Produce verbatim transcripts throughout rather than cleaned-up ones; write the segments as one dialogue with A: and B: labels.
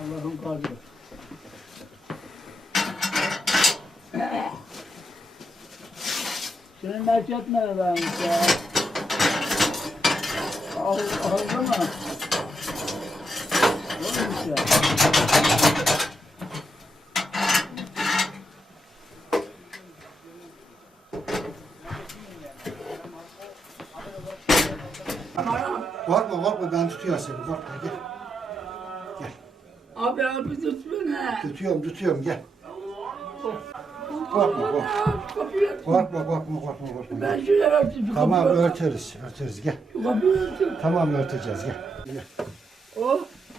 A: Allah'ın kadri. Senin merkez neredeymiş ya? Al, aldı mı? Olmuş ya.
B: Korkma korkma ben tutuyorum seni korkma gel. Gel.
A: Abi abi tut beni.
B: Tutuyorum tutuyorum gel. Korkma korkma.
A: Kapıyı aç.
B: Korkma korkma korkma korkma.
A: Ben şuraya örteyim.
B: Tamam örteriz örteriz gel.
A: Şu kapıyı örteyim.
B: Tamam örteceğiz gel. Gel.
A: Oh.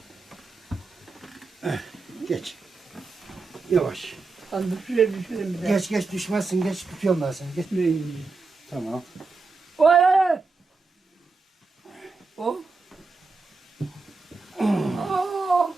B: Geç. Yavaş.
A: Ben düşüreyim düşüreyim bir de.
B: Geç geç düşmezsin geç tutuyorum ben seni geç.
A: Neyim?
B: Tamam.
A: Oy oy oy. Oh. Oh.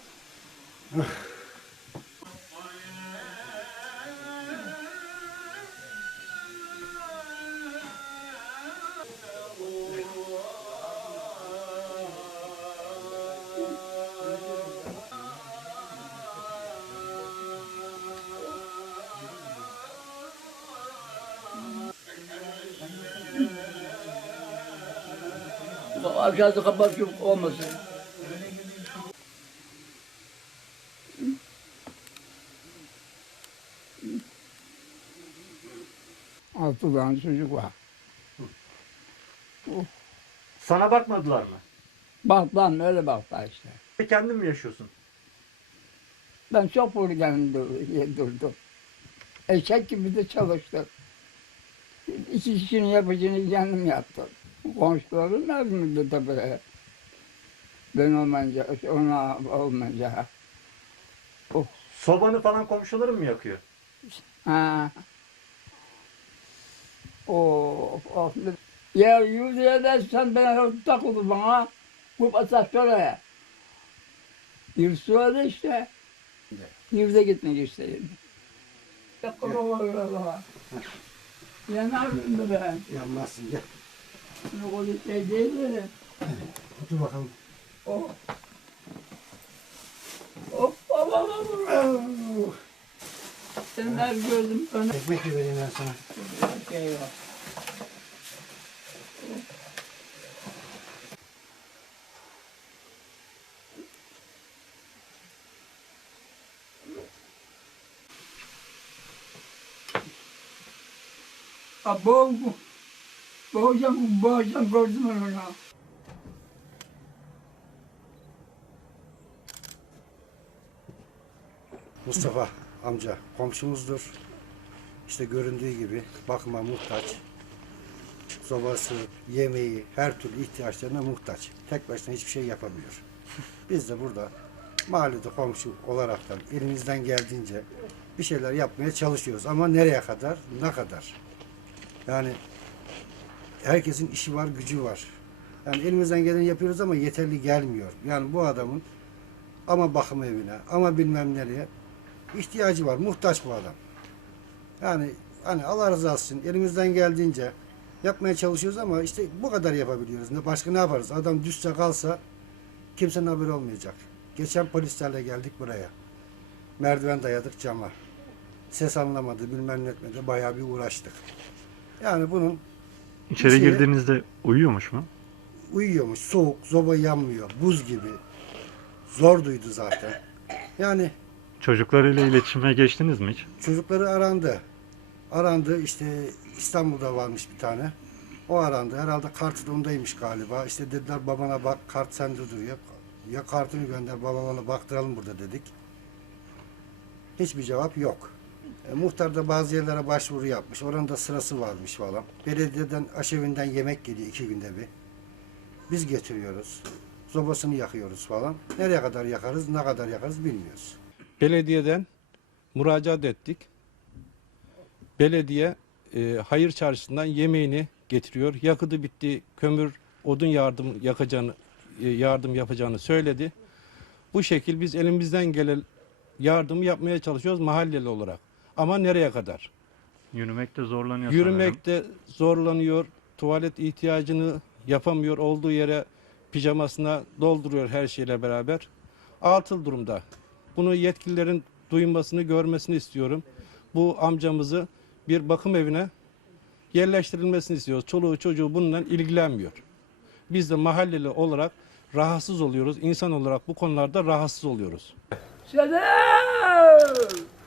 A: Aşağıda kapak yok olmasın. Altı tane çocuk var.
C: Sana bakmadılar mı?
A: Bak lan öyle bak da işte.
C: Kendin mi yaşıyorsun?
A: Ben çok vurganım durdum. Eşek gibi de çalıştım. İki kişinin yapacağını kendim yaptım. Komşularım lazımdı tabii. Ben olmayınca, ona olmayınca. Oh.
C: Sobanı falan komşuların mı yakıyor?
A: Ha. Oh, oh. Ya yürüye de sen bana takıldı bana. Bu pasaj şuraya. Yürüsü öyle işte. Yürüde gitmek istedim. Yanardım da ben.
B: Yanmazsın gel.
A: Yok öyle şey değil de.
B: Dur bakalım.
A: Oh. Oh, oh, oh, oh, oh. Senler gördüm bana.
B: Ekmek de vereyim ben sana.
A: Şey var. Abo, boğacağım, boğacağım, gördüm onu.
B: Mustafa amca komşumuzdur. İşte göründüğü gibi bakıma muhtaç. Sobası, yemeği, her türlü ihtiyaçlarına muhtaç. Tek başına hiçbir şey yapamıyor. Biz de burada mahallede komşu olaraktan elimizden geldiğince bir şeyler yapmaya çalışıyoruz. Ama nereye kadar, ne kadar? Yani herkesin işi var, gücü var. Yani elimizden geleni yapıyoruz ama yeterli gelmiyor. Yani bu adamın ama bakım evine, ama bilmem nereye ihtiyacı var. Muhtaç bu adam. Yani hani Allah razı olsun elimizden geldiğince yapmaya çalışıyoruz ama işte bu kadar yapabiliyoruz. Ne başka ne yaparız? Adam düşse kalsa kimsenin haberi olmayacak. Geçen polislerle geldik buraya. Merdiven dayadık cama. Ses anlamadı, bilmem ne etmedi. Bayağı bir uğraştık. Yani bunun
C: İçeri
B: şeye-
C: girdiğinizde uyuyormuş mu?
B: uyuyormuş. Soğuk, zoba yanmıyor. Buz gibi. Zor duydu zaten. Yani
C: Çocuklarıyla iletişime geçtiniz mi hiç?
B: çocukları arandı. Arandı işte İstanbul'da varmış bir tane. O arandı. Herhalde kartı ondaymış galiba. İşte dediler babana bak kart sende duruyor. Ya kartını gönder babana baktıralım burada dedik. Hiçbir cevap yok. E, muhtar da bazı yerlere başvuru yapmış. Oranın da sırası varmış falan. Belediyeden aşevinden yemek geliyor iki günde bir. Biz getiriyoruz. Sobasını yakıyoruz falan. Nereye kadar yakarız, ne kadar yakarız bilmiyoruz.
D: Belediyeden müracaat ettik. Belediye e, hayır çarşısından yemeğini getiriyor. Yakıtı bitti, kömür, odun yardım yakacağını, e, yardım yapacağını söyledi. Bu şekil biz elimizden gelen yardımı yapmaya çalışıyoruz mahalleli olarak. Ama nereye kadar?
C: Yürümekte zorlanıyor sanırım.
D: Yürümekte zorlanıyor, tuvalet ihtiyacını yapamıyor, olduğu yere pijamasına dolduruyor her şeyle beraber. Atıl durumda. Bunu yetkililerin duymasını, görmesini istiyorum. Bu amcamızı bir bakım evine yerleştirilmesini istiyoruz. Çoluğu çocuğu bununla ilgilenmiyor. Biz de mahalleli olarak rahatsız oluyoruz. İnsan olarak bu konularda rahatsız oluyoruz.
A: Selam!